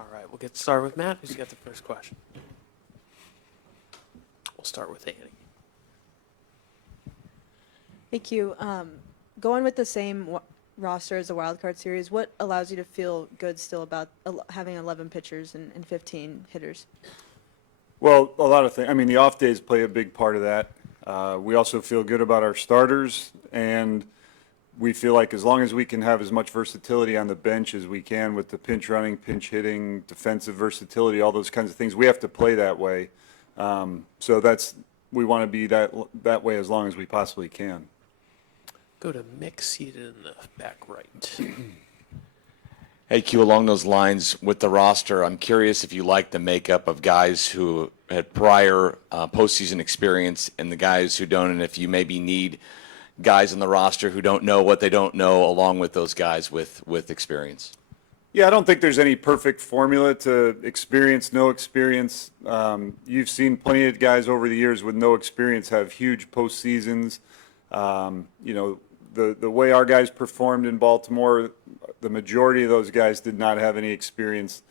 All right, we'll get started with Matt. Who's got the first question? We'll start with Annie. Thank you. Going with the same roster as the Wild Card Series, what allows you to feel good still about having 11 pitchers and 15 hitters? Well, a lot of things. I mean, the off days play a big part of that. We also feel good about our starters, and we feel like as long as we can have as much versatility on the bench as we can with the pinch running, pinch hitting, defensive versatility, all those kinds of things, we have to play that way. So we want to be that way as long as we possibly can. Go to Mick, seated in the back right. Hey, Q, along those lines with the roster, I'm curious if you like the makeup of guys who had prior postseason experience and the guys who don't, and if you maybe need guys on the roster who don't know what they don't know along with those guys with experience. Yeah, I don't think there's any perfect formula to experience, no experience. You've seen plenty of guys over the years with no experience have huge postseasons. The way our guys performed in Baltimore, the majority of those guys did not have any experience.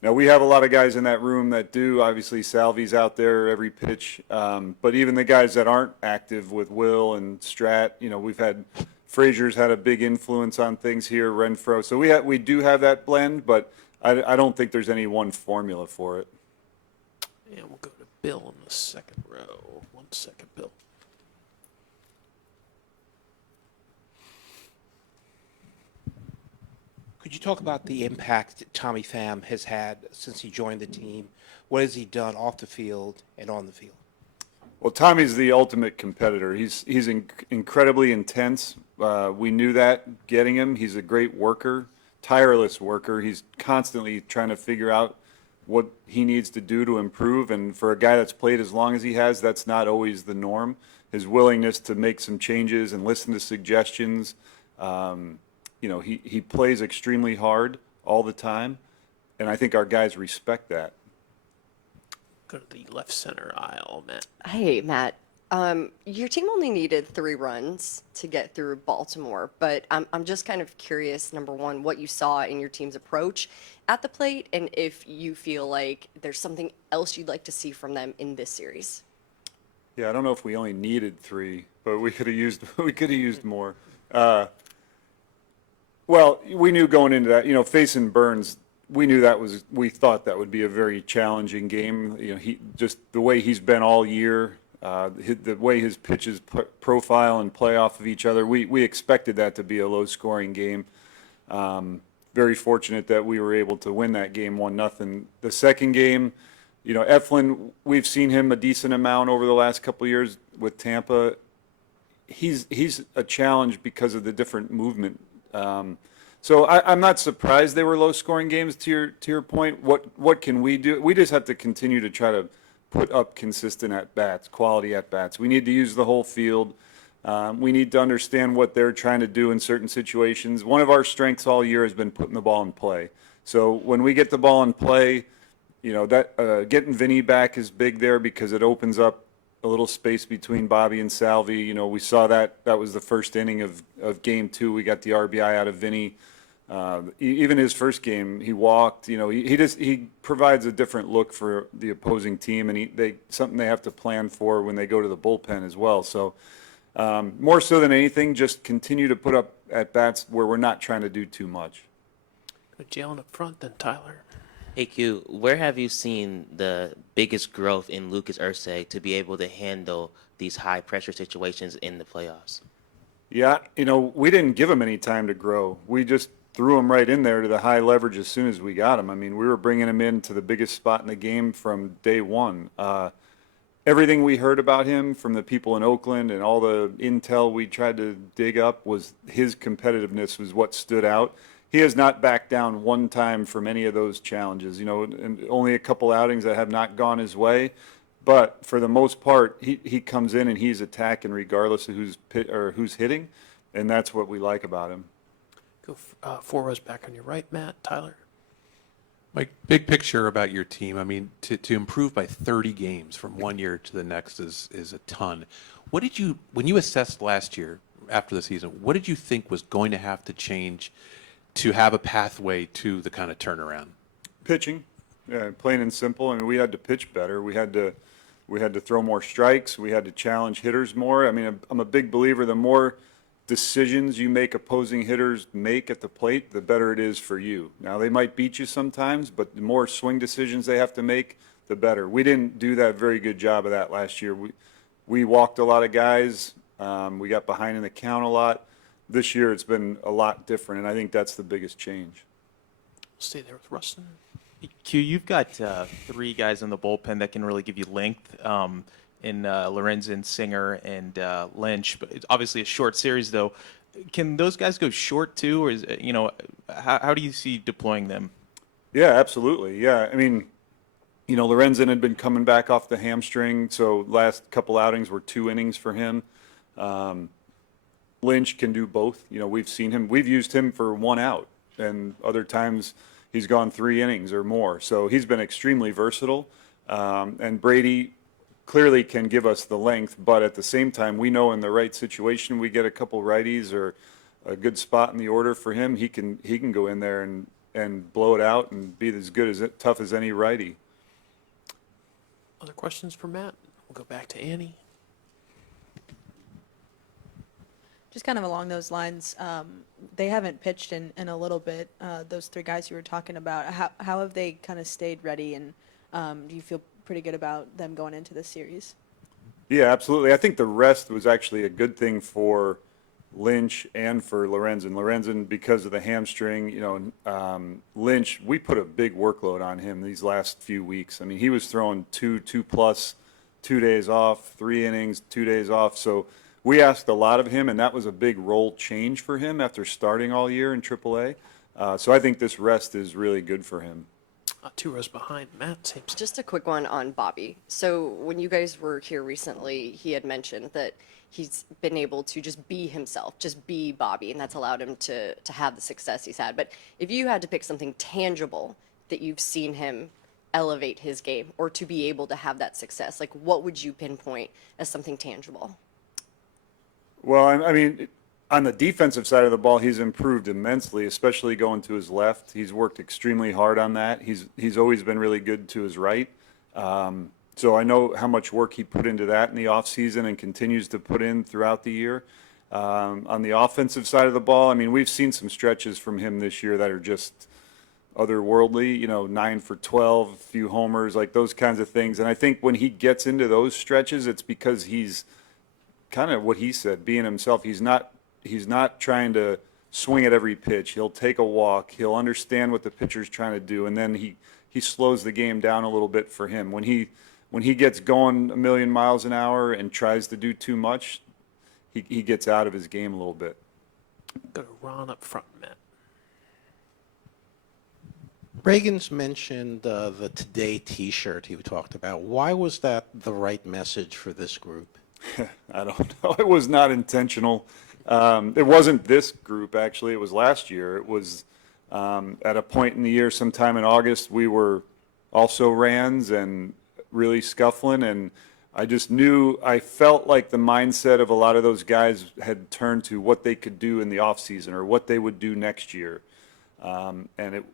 Now, we have a lot of guys in that room that do. Obviously, Salvi's out there every pitch. But even the guys that aren't active with Will and Strat, we've had Frazier's had a big influence on things here, Renfro. So we do have that blend, but I don't think there's any one formula for it. And we'll go to Bill in the second row. 1 second, Bill. Could you talk about the impact Tommy Pham has had since he joined the team? What has he done off the field and on the field? Well, Tommy's the ultimate competitor. He's incredibly intense. We knew that getting him. He's a great worker, tireless worker. He's constantly trying to figure out what he needs to do to improve. And for a guy that's played as long as he has, that's not always the norm. His willingness to make some changes and listen to suggestions. He plays extremely hard all the time, and I think our guys respect that. Go to the left center aisle, Matt. Hey, Matt. Your team only needed 3 runs to get through Baltimore, but I'm just kind of curious, number one, what you saw in your team's approach at the plate, and if you feel like there's something else you'd like to see from them in this series. Yeah, I don't know if we only needed 3, but we could have used more. Well, we knew going into that, facing Burns, we thought that would be a very challenging game. He just the way he's been all year, the way his pitches profile and play off of each other, we expected that to be a low-scoring game. Very fortunate that we were able to win that game 1-0. The second game, Eflin, we've seen him a decent amount over the last couple of years with Tampa. He's a challenge because of the different movement. So I'm not surprised they were low-scoring games. To your point, what can we do? We just have to continue to try to put up consistent at-bats, quality at-bats. We need to use the whole field. We need to understand what they're trying to do in certain situations. One of our strengths all year has been putting the ball in play. So when we get the ball in play, getting Vinny back is big there because it opens up a little space between Bobby and Salvi. We saw that was the first inning of game 2. We got the RBI out of Vinny. Even his first game, he walked. He provides a different look for the opposing team, and something they have to plan for when they go to the bullpen as well. So more so than anything, just continue to put up at bats where we're not trying to do too much. Go to Jalen up front, then Tyler. Hey Q, where have you seen the biggest growth in Lucas Ursay to be able to handle these high pressure situations in the playoffs? Yeah, we didn't give him any time to grow. We just threw him right in there to the high leverage as soon as we got him. I mean, we were bringing him into the biggest spot in the game from day one. Everything we heard about him from the people in Oakland and all the intel we tried to dig up was his competitiveness was what stood out. He has not backed down one time from any of those challenges, and only a couple outings that have not gone his way. But for the most part, he comes in and he's attacking regardless of who's hitting, and that's what we like about him. Go 4 rows back on your right, Matt. Tyler. Mike, big picture about your team. I mean, to improve by 30 games from one year to the next is a ton. When you assessed last year after the season, what did you think was going to have to change to have a pathway to the kind of turnaround? pitching, plain and simple. I mean, we had to pitch better. We had to throw more strikes. We had to challenge hitters more. I mean, I'm a big believer. The more decisions you make opposing hitters make at the plate, the better it is for you. Now, they might beat you sometimes, but the more swing decisions they have to make, the better. We didn't do that very good job of that last year. We walked a lot of guys. We got behind in the count a lot. This year, it's been a lot different, and I think that's the biggest change. Stay there with Rustin. Q, you've got 3 guys in the bullpen that can really give you length in Lorenzen, Singer, and Lynch. But it's obviously a short series, though. Can those guys go short too, or is how do you see deploying them? Yeah, absolutely. Yeah, I mean, Lorenzen had been coming back off the hamstring, so last couple outings were 2 innings for him. Lynch can do both. We've seen him. We've used him for 1 out, and other times he's gone 3 innings or more. So he's been extremely versatile. And Brady clearly can give us the length, but at the same time, we know in the right situation, we get a couple righties or a good spot in the order for him, he can go in there and blow it out and be as good as tough as any righty. Other questions for Matt? We'll go back to Annie. Just kind of along those lines, they haven't pitched in a little bit, those 3 guys you were talking about. How have they kind of stayed ready, and do you feel pretty good about them going into this series? Yeah, absolutely. I think the rest was actually a good thing for Lynch and for Lorenzen. Lorenzen, because of the hamstring, Lynch, we put a big workload on him these last few weeks. I mean, he was throwing 2+, 2 days off, 3 innings, 2 days off. So we asked a lot of him, and that was a big role change for him after starting all year in AAA. So I think this rest is really good for him. 2 rows behind Matt. Same stuff. Just a quick one on Bobby. So when you guys were here recently, he had mentioned that he's been able to just be himself, just be Bobby, and that's allowed him to have the success he's had. But if you had to pick something tangible that you've seen him elevate his game or to be able to have that success, like what would you pinpoint as something tangible? Well, I mean, on the defensive side of the ball, he's improved immensely, especially going to his left. He's worked extremely hard on that. He's always been really good to his right. So I know how much work he put into that in the offseason and continues to put in throughout the year. On the offensive side of the ball, I mean, we've seen some stretches from him this year that are just otherworldly, 9 for 12, a few homers, like those kinds of things. And I think when he gets into those stretches, it's because he's kind of what he said, being himself. He's not trying to swing at every pitch. He'll take a walk. He'll understand what the pitcher's trying to do, and then he slows the game down a little bit for him. When he gets going a million miles an hour and tries to do too much, he gets out of his game a little bit. Go to Ron up front, Matt. Reagan's mentioned the Today T-shirt he talked about. Why was that the right message for this group? I don't know. It was not intentional. It wasn't this group, actually. It was last year. It was at a point in the year, sometime in August, we were also Rands and really scuffling. And I just I felt like the mindset of a lot of those guys had turned to what they could do in the offseason or what they would do next year. And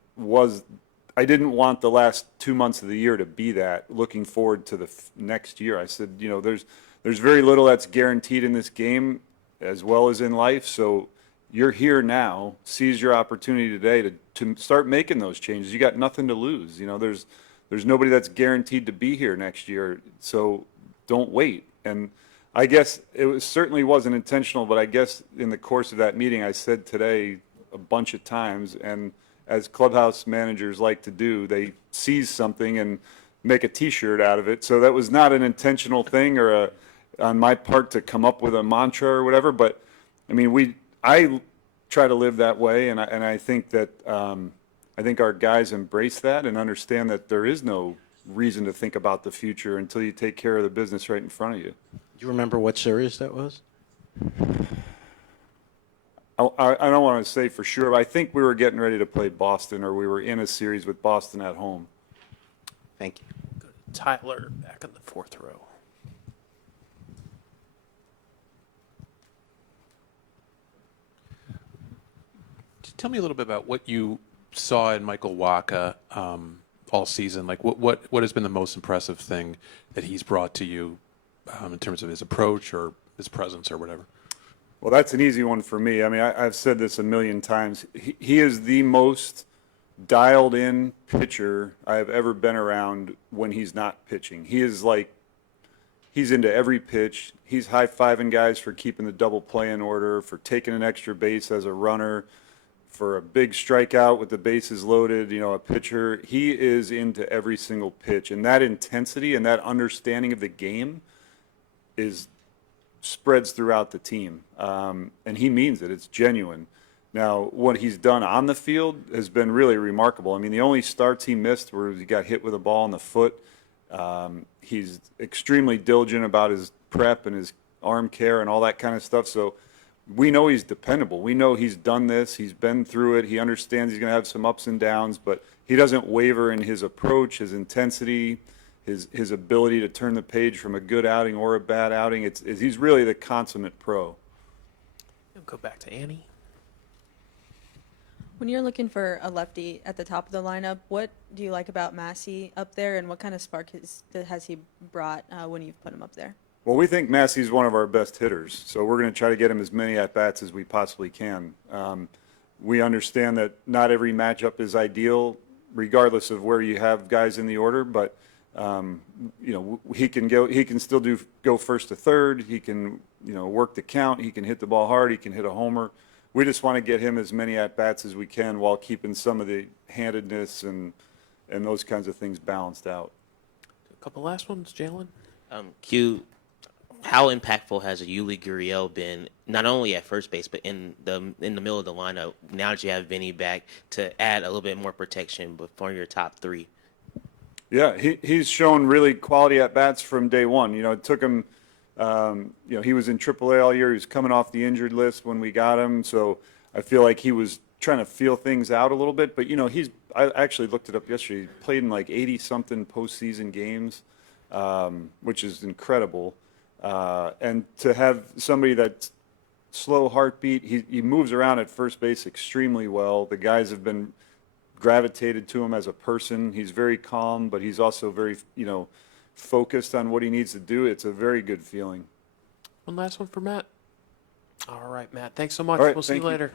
I didn't want the last 2 months of the year to be that, looking forward to the next year. I said, there's very little that's guaranteed in this game as well as in life. So you're here now. Seize your opportunity today to start making those changes. You got nothing to lose. There's nobody that's guaranteed to be here next year. So don't wait. And I guess certainly wasn't intentional, but I guess in the course of that meeting, I said today a bunch of times, and as clubhouse managers like to do, they seize something and make a T-shirt out of it. So that was not an intentional thing or on my part to come up with a mantra or whatever. But I mean, I try to live that way, and I think that I think our guys embrace that and understand that there is no reason to think about the future until you take care of the business right in front of you. Do you remember what series that was? I don't want to say for sure, but I think we were getting ready to play Boston, or we were in a series with Boston at home. Thank you. Go to Tyler back in the 4th row. Tell me a little bit about what you saw in Michael Wacha all season. Like, what has been the most impressive thing that he's brought to you in terms of his approach or his presence or whatever? Well, that's an easy one for me. I mean, I've said this a million times. He is the most dialed in pitcher I have ever been around when he's not pitching. He is like, he's into every pitch. He's high-fiving guys for keeping the double play in order, for taking an extra base as a runner, for a big strikeout with the bases loaded, a pitcher. He is into every single pitch. And that intensity and that understanding of the game spreads throughout the team. And he means it. It's genuine. Now, what he's done on the field has been really remarkable. I mean, the only starts he missed were he got hit with a ball in the foot. He's extremely diligent about his prep and his arm care and all that kind of stuff. So we know he's dependable. We know he's done this. He's been through it. He understands he's going to have some ups and downs, but he doesn't waver in his approach, his intensity, his ability to turn the page from a good outing or a bad outing. He's really the consummate pro. We'll go back to Annie. When you're looking for a lefty at the top of the lineup, what do you like about Massie up there, and what kind of spark has he brought when you've put him up there? Well, we think Massey's one of our best hitters, so we're going to try to get him as many at-bats as we possibly can. We understand that not every matchup is ideal, regardless of where you have guys in the order, but he can still go first to third. He can, work the count. He can hit the ball hard. He can hit a homer. We just want to get him as many at-bats as we can while keeping some of the handedness and those kinds of things balanced out. A couple last ones, Jalen. Q, how impactful has Uli Gurriel been, not only at first base, but in the middle of the lineup, now that you have Vinny back, to add a little bit more protection before your top three? Yeah, he's shown really quality at-bats from day one. It took him, he was in AAA all year. He was coming off the injured list when we got him. So I feel like he was trying to feel things out a little bit. But, I actually looked it up yesterday. He played in like 80-something postseason games, which is incredible. And to have somebody that's slow heartbeat, he moves around at first base extremely well. The guys have been gravitated to him as a person. He's very calm, but he's also very, focused on what he needs to do. It's a very good feeling. One last one for Matt. All right, Matt. Thanks so much. All right, We'll see you thank you. later.